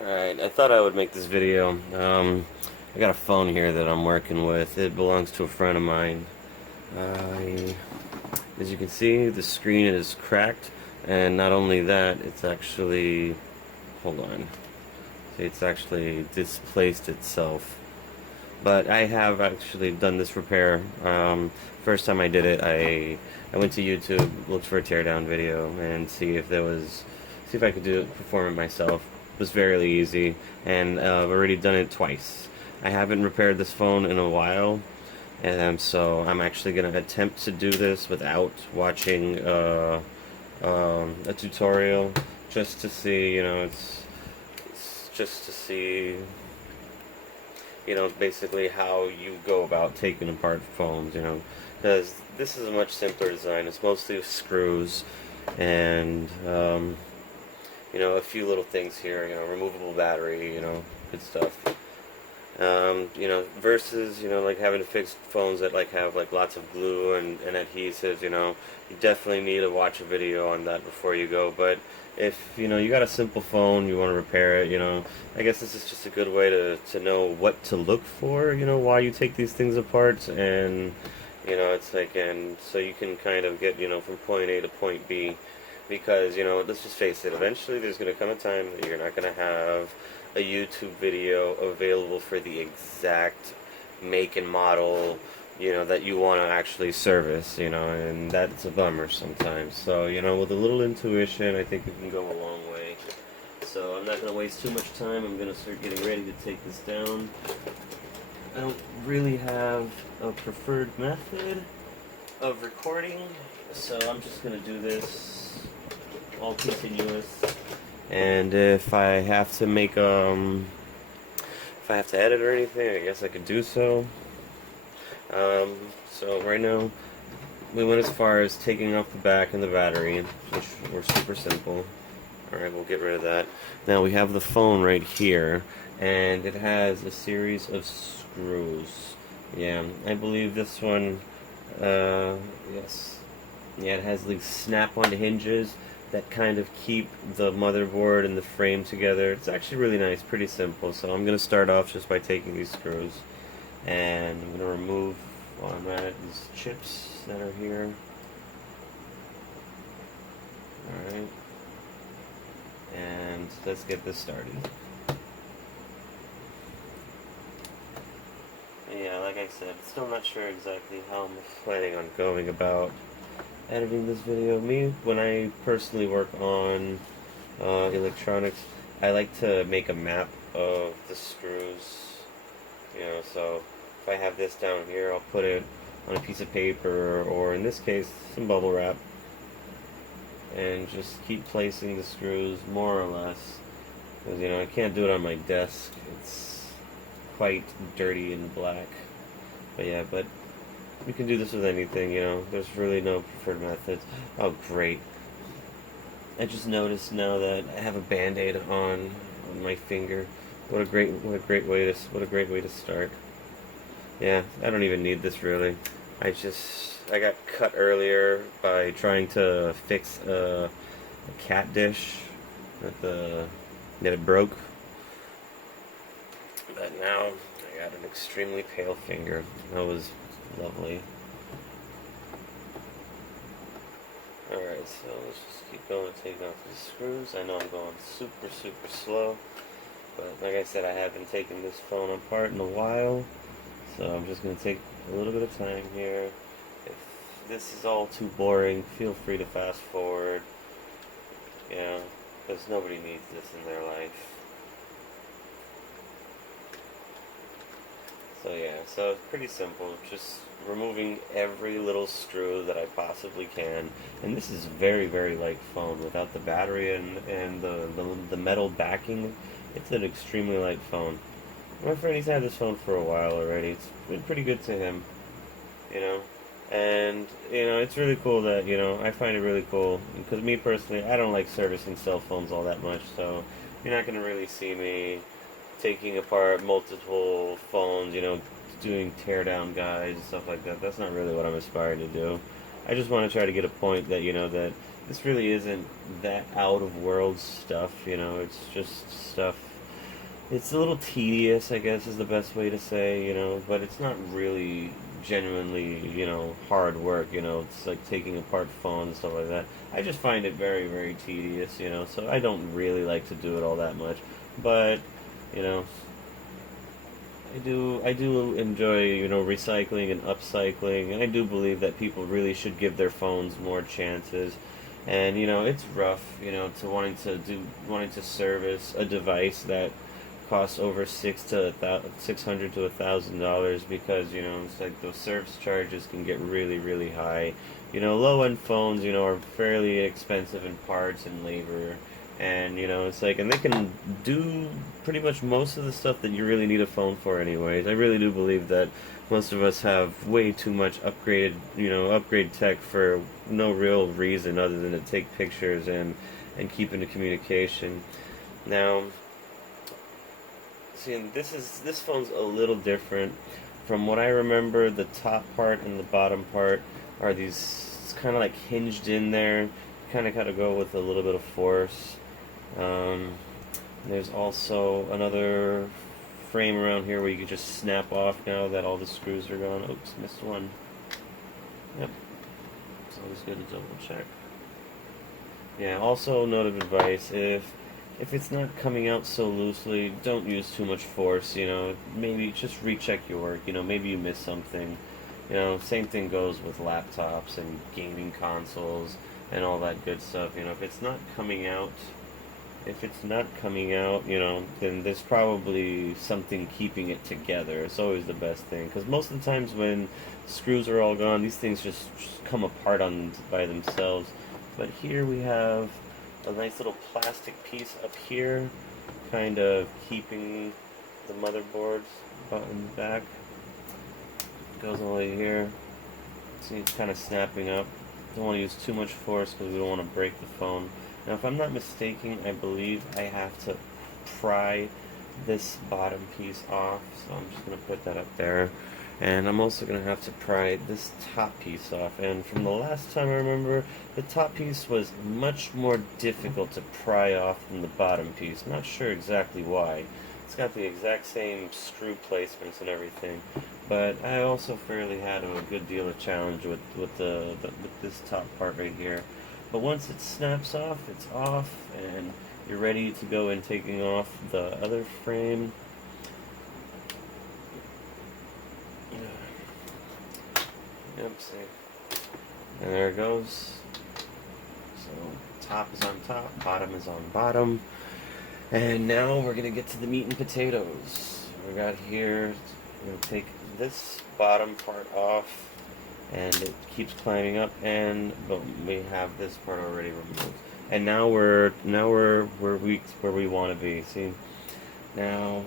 Alright, I thought I would make this video. I got a phone here that I'm working with. It belongs to a friend of mine. As you can see, the screen is cracked, and not only that, it's actually, hold on, see, it's actually displaced itself. But I have actually done this repair. First time I did it, I went to YouTube, looked for a teardown video, and see if I could perform it myself. It was very easy, and I've already done it twice. I haven't repaired this phone in a while, and so I'm actually going to attempt to do this without watching a tutorial, just to see, it's just to see, basically how you go about taking apart phones, because this is a much simpler design. It's mostly screws and, a few little things here, removable battery, good stuff. Versus, like having to fix phones that have lots of glue and adhesives, you definitely need to watch a video on that before you go. But if, you got a simple phone, you want to repair it, I guess this is just a good way to know what to look for, while you take these things apart. And, it's and so you can kind of get, from point A to point B. Because, let's just face it, eventually there's going to come a time that you're not going to have a YouTube video available for the exact make and model, that you want to actually service, and that's a bummer sometimes. So, with a little intuition, I think it can go a long way. So I'm not going to waste too much time. I'm going to start getting ready to take this down. I don't really have a preferred method of recording, so I'm just going to do this all continuous. And if I have to if I have to edit or anything, I guess I could do so. So right now, we went as far as taking off the back and the battery, which were super simple. Alright, we'll get rid of that. Now we have the phone right here, and it has a series of screws. Yeah, I believe this one, yes. Yeah, it has these snap-on hinges that kind of keep the motherboard and the frame together. It's actually really nice, pretty simple. So I'm going to start off just by taking these screws, and I'm going to remove, while I'm at it, these chips that are here. Alright, and let's get this started. Yeah, like I said, still not sure exactly how I'm planning on going about editing this video. When I personally work on electronics, I like to make a map of the screws, so if I have this down here, I'll put it on a piece of paper, or in this case, some bubble wrap, and just keep placing the screws more or less, because, I can't do it on my desk. It's quite dirty and black. But yeah, you can do this with anything, there's really no preferred methods. Oh, great. I just noticed now that I have a band-aid on my finger. What a great way to start. Yeah, I don't even need this really. I got cut earlier by trying to fix a cat dish that it broke. But now I got an extremely pale finger. That was lovely. Alright, so let's just keep going, taking off these screws. I know I'm going super slow, but like I said, I haven't taken this phone apart in a while, so I'm just going to take a little bit of time here. If this is all too boring, feel free to fast forward, because nobody needs this in their life. So yeah, so it's pretty simple, just removing every little screw that I possibly can. And this is very light phone. Without the battery and the metal backing, it's an extremely light phone. My friend, he's had this phone for a while already. It's been pretty good to him, and it's really cool that, I find it really cool, because me personally, I don't like servicing cell phones all that much, so you're not going to really see me taking apart multiple phones, doing teardown guides and stuff like that. That's not really what I'm aspiring to do. I just want to try to get a point that, that this really isn't that out of world stuff, it's just stuff it's a little tedious, I guess is the best way to say, but it's not really genuinely, hard work, it's like taking apart phones and stuff like that. I just find it very, very tedious, so I don't really like to do it all that much. But, you know, I do enjoy, recycling and upcycling, and I do believe that people really should give their phones more chances. And it's rough, to wanting to service a device that costs over 600 to $1,000 because it's like those service charges can get really, really high. Low end phones are fairly expensive in parts and labor, and it's like, and they can do pretty much most of the stuff that you really need a phone for anyways. I really do believe that most of us have way too much upgrade tech for no real reason other than to take pictures and keep into communication. Now, see, this phone's a little different. From what I remember, the top part and the bottom part are these, it's kind of like hinged in there. Kind of gotta go with a little bit of force. There's also another frame around here where you can just snap off now that all the screws are gone. Oops, missed one. Yep. It's always good to double check. Yeah, also note of advice, if it's not coming out so loosely, don't use too much force, maybe just recheck your work, maybe you missed something. Same thing goes with laptops and gaming consoles and all that good stuff. If it's not coming out, then there's probably something keeping it together. It's always the best thing, because most of the times when screws are all gone, these things just come apart by themselves. But here we have a nice little plastic piece up here, kind of keeping the motherboard's button back. It goes all the way here. See, it's kind of snapping up. Don't want to use too much force because we don't want to break the phone. Now, if I'm not mistaken, I believe I have to pry this bottom piece off, so I'm just going to put that up there. And I'm also going to have to pry this top piece off. And from the last time I remember, the top piece was much more difficult to pry off than the bottom piece. Not sure exactly why. It's got the exact same screw placements and everything. But I also fairly had a good deal of challenge with this top part right here. But once it snaps off, it's off, and you're ready to go in taking off the other frame. Yep, see. And there it goes. So top is on top, bottom is on bottom. And now we're going to get to the meat and potatoes. We got here, we're going to take this bottom part off, and it keeps climbing up, and boom, we have this part already removed. And now we're where we want to be. See, now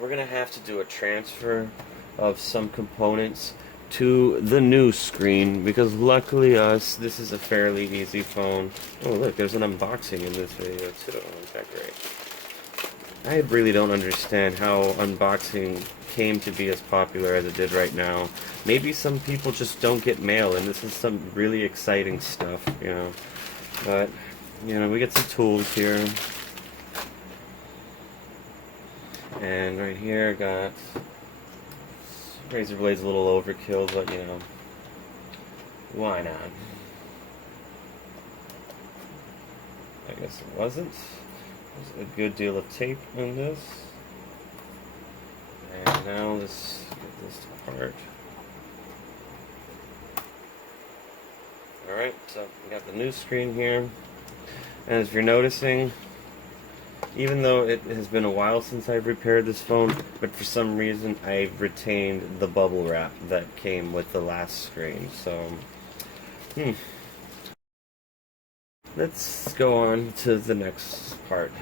we're gonna have to do a transfer of some components to the new screen, because luckily this is a fairly easy phone. Oh look, there's an unboxing in this video too. Isn't that great? I really don't understand how unboxing came to be as popular as it did right now. Maybe some people just don't get mail, and this is some really exciting stuff, But, we get some tools here. And right here, got razor blade's a little overkill, but, why not? I guess it wasn't. There's a good deal of tape in this. And now let's get this apart. Alright, so we got the new screen here. And if you're noticing, even though it has been a while since I've repaired this phone, but for some reason I've retained the bubble wrap that came with the last screen. So, let's go on to the next part.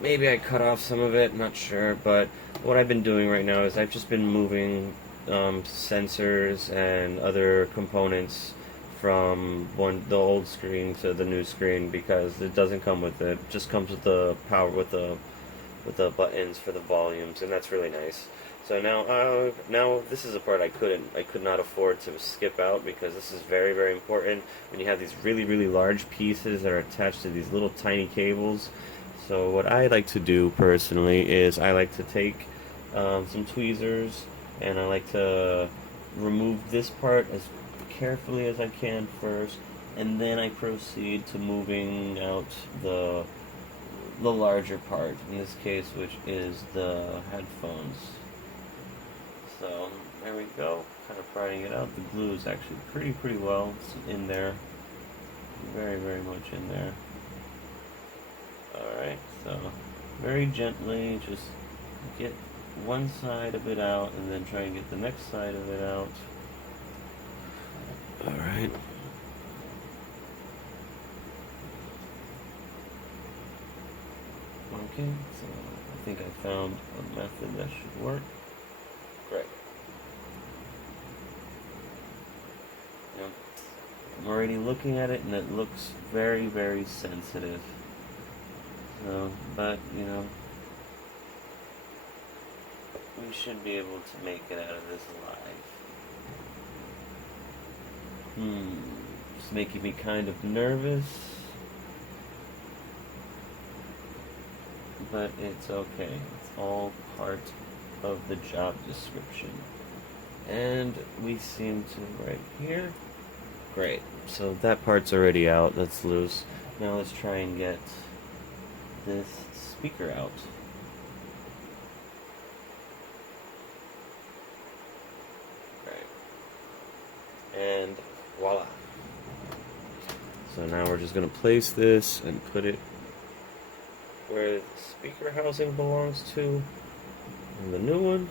Maybe I cut off some of it, not sure, but what I've been doing right now is I've just been moving sensors and other components from the old screen to the new screen, because it doesn't come with it. It just comes with the power, with the buttons for the volumes, and that's really nice. So now this is a part I could not afford to skip out, because this is very, very important when you have these really, really large pieces that are attached to these little tiny cables. So what I like to do personally is I like to take some tweezers and I like to remove this part as carefully as I can first, and then I proceed to moving out the larger part, in this case, which is the headphones. So there we go, kind of prying it out. The glue is actually pretty well in there, very much in there. Alright, so very gently just get one side of it out and then try and get the next side of it out. Alright. Okay, so I think I found a method that should work. Great. Yep. I'm already looking at it and it looks very sensitive. So, but, you know, we should be able to make it out of this alive. It's making me kind of nervous. But it's okay. It's all part of the job description. And we seem to right here. Great. So that part's already out. That's loose. Now let's try and get this speaker out. Right. And voila. So now we're just going to place this and put it where the speaker housing belongs to on the new one.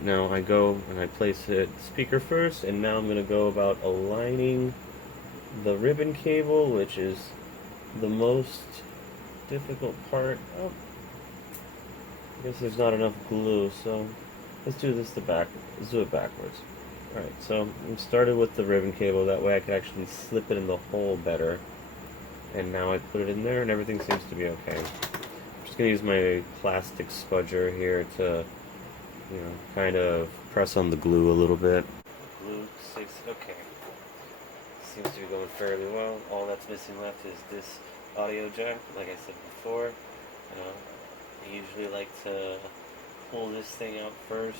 Now I go and I place it speaker first, and now I'm going to go about aligning the ribbon cable, which is the most difficult part. Oh, I guess there's not enough glue, so let's do this let's do it backwards. Alright, so I started with the ribbon cable, that way I could actually slip it in the hole better. And now I put it in there and everything seems to be okay. I'm just going to use my plastic spudger here to, you know, kind of press on the glue a little bit. Glue sticks, okay. Seems to be going fairly well. All that's missing left is this audio jack, like I said before. I usually like to pull this thing out first,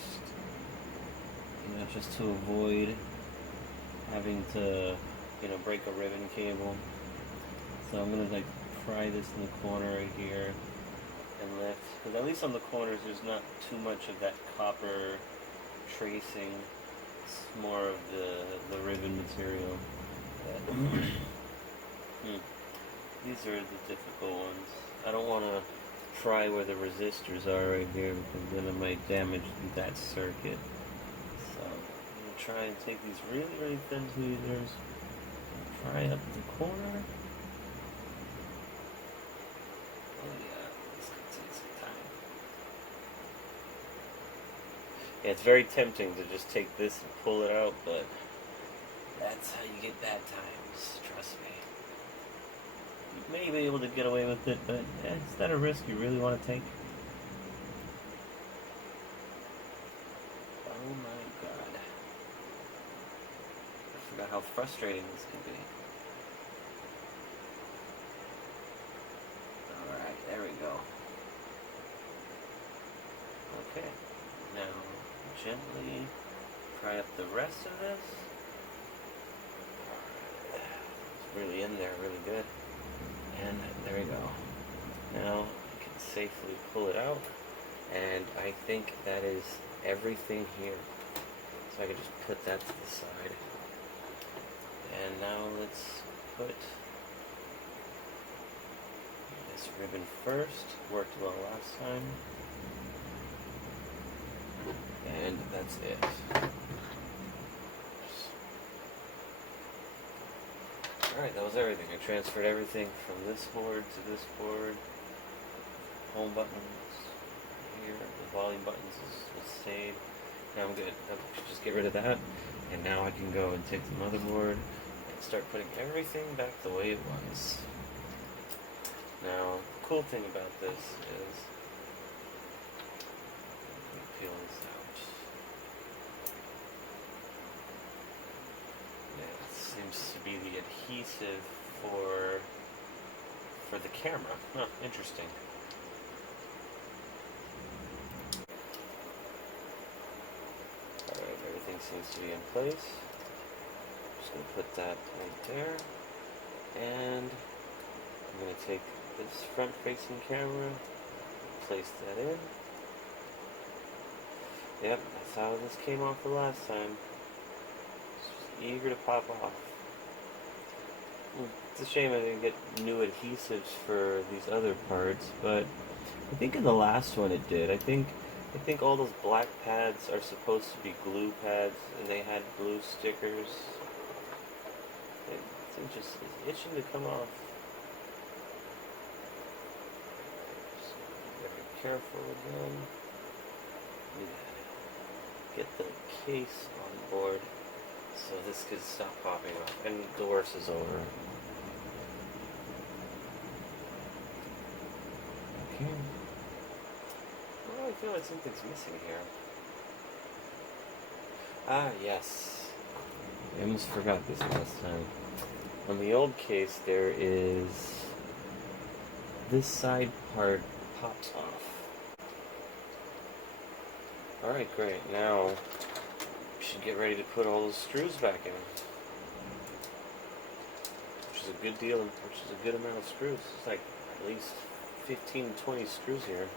you know, just to avoid having to, you know, break a ribbon cable. So I'm gonna like pry this in the corner right here and lift, because at least on the corners there's not too much of that copper tracing. It's more of the ribbon material. These are the difficult ones. I don't want to try where the resistors are right here, because then it might damage that circuit. So I'm going to try and take these really thin tweezers and pry up the corner. Oh yeah, this could take some time. Yeah, it's very tempting to just take this and pull it out, but that's how you get bad times, trust me. You may be able to get away with it, but is that a risk you really want to take? Oh my god. I forgot how frustrating this can be. Alright, there we go. Okay, now gently pry up the rest of this. It's really in there, really good. And there we go. Now I can safely pull it out, and I think that is everything here. So I can just put that to the side. And now let's put this ribbon first. Worked well last time. And that's it. Alright, that was everything. I transferred everything from this board to this board. Home buttons here, the volume buttons is stayed. Now I'm good. I should just get rid of that. And now I can go and take the motherboard and start putting everything back the way it was. Now, the cool thing about this is, let me peel this out. Yeah, it seems to be the adhesive for for the camera. Huh, interesting. Alright, everything seems to be in place. Just going to put that right there. And I'm going to take this front-facing camera, place that in. Yep, that's how this came off the last time. Just eager to pop off. It's a shame I didn't get new adhesives for these other parts, but I think in the last one it did. I think all those black pads are supposed to be glue pads, and they had glue stickers. It's just itching to come off. Just be very careful again. Get the case on board so this could stop popping off, and the worst is over. Okay. Well, I feel like something's missing here. Ah, yes. I almost forgot this last time. On the old case, there is this side part pops off. Alright, great. Now, we should get ready to put all those screws back in. Which is a good deal, which is a good amount of screws. It's like at least 15, 20 screws here.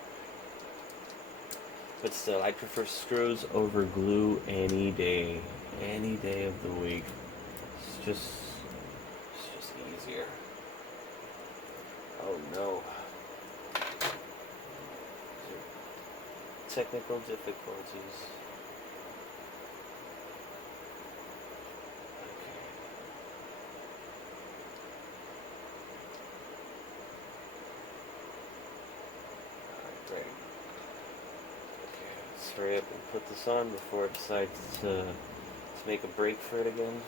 But still, I prefer screws over glue any day of the week. It's just easier. Oh no. Technical difficulties. Okay. Alright, great. Okay, let's hurry up and put this on before it decides to make a break for it again.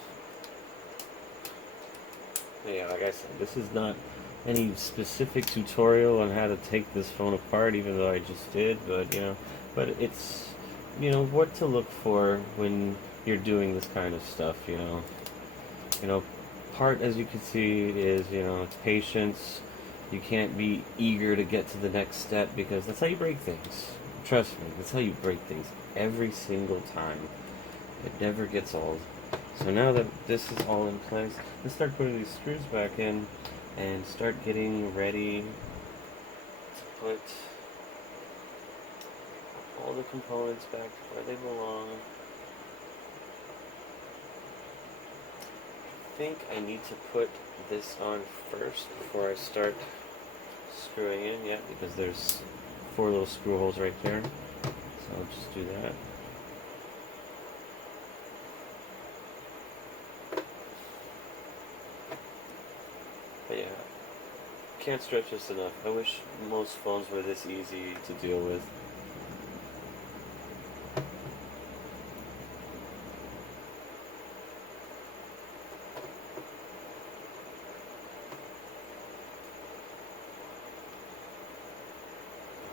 Yeah, like I said, this is not any specific tutorial on how to take this phone apart, even though I just did, but but it's, what to look for when you're doing this kind of stuff, part, as you can see, is, it's patience. You can't be eager to get to the next step, because that's how you break things. Trust me, that's how you break things every single time. It never gets old. So now that this is all in place, let's start putting these screws back in and start getting ready to put all the components back where they belong. I think I need to put this on first before I start screwing in, because there's 4 little screw holes right there. So I'll just do that. But yeah, can't stretch this enough. I wish most phones were this easy to deal with.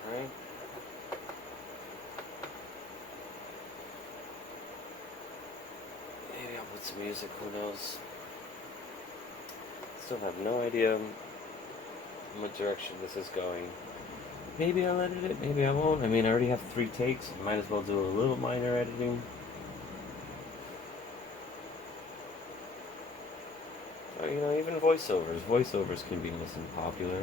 Alright. Maybe I'll put some music, who knows. Still have no idea what direction this is going. Maybe I'll edit it, maybe I won't. I mean, I already have 3 takes. Might as well do a little minor editing. Or, even voiceovers. Voiceovers can be listen popular.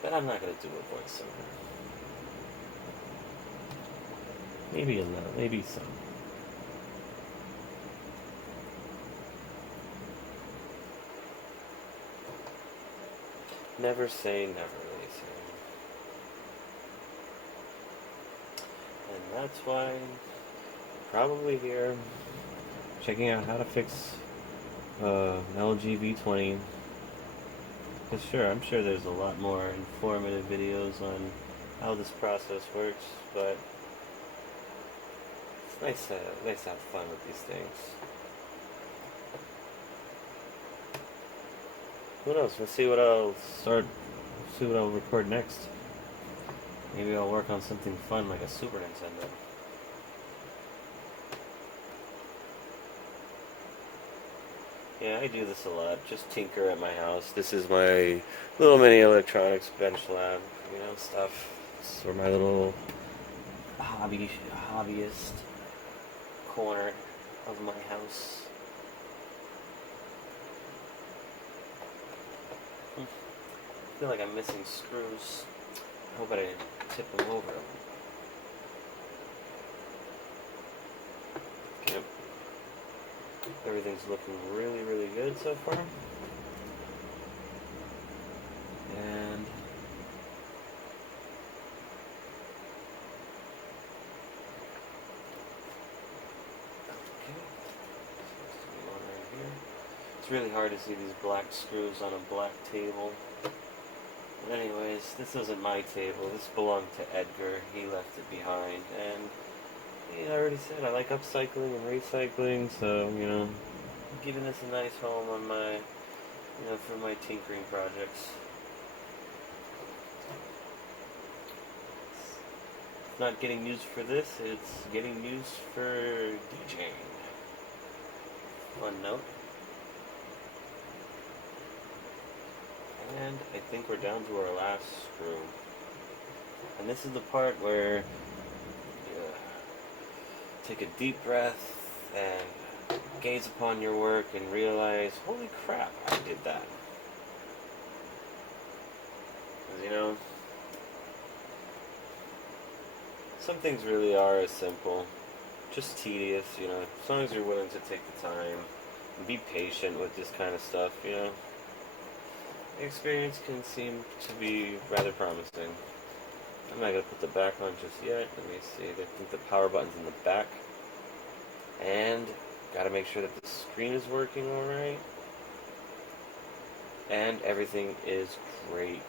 But I'm not going to do a voiceover. Maybe a little, maybe some. Never say never, they say. And that's why I'm probably here checking out how to fix LG V20. Because I'm sure there's a lot more informative videos on how this process works, but it's nice to have fun with these things. Who knows? Let's see what I'll record next. Maybe I'll work on something fun like a Super Nintendo. Yeah, I do this a lot. Just tinker at my house. This is my little mini electronics bench lab, stuff. This is where my little hobbyist corner of my house. I feel like I'm missing screws. I hope I didn't tip them over. Okay. Everything's looking really, really good so far. And it's really hard to see these black screws on a black table. But anyways, this isn't my table. This belonged to Edgar. He left it behind. And I already said I like upcycling and recycling, so, giving this a nice home on my, for my tinkering projects. It's not getting used for this, it's getting used for DJing. One note. And I think we're down to our last screw. And this is the part where you take a deep breath and gaze upon your work and realize, holy crap, I did that. Because, some things really are as simple, just tedious, as long as you're willing to take the time and be patient with this kind of stuff, the experience can seem to be rather promising. I'm not going to put the back on just yet. Let me see. I think the power button's in the back. And got to make sure that the screen is working alright. And everything is great.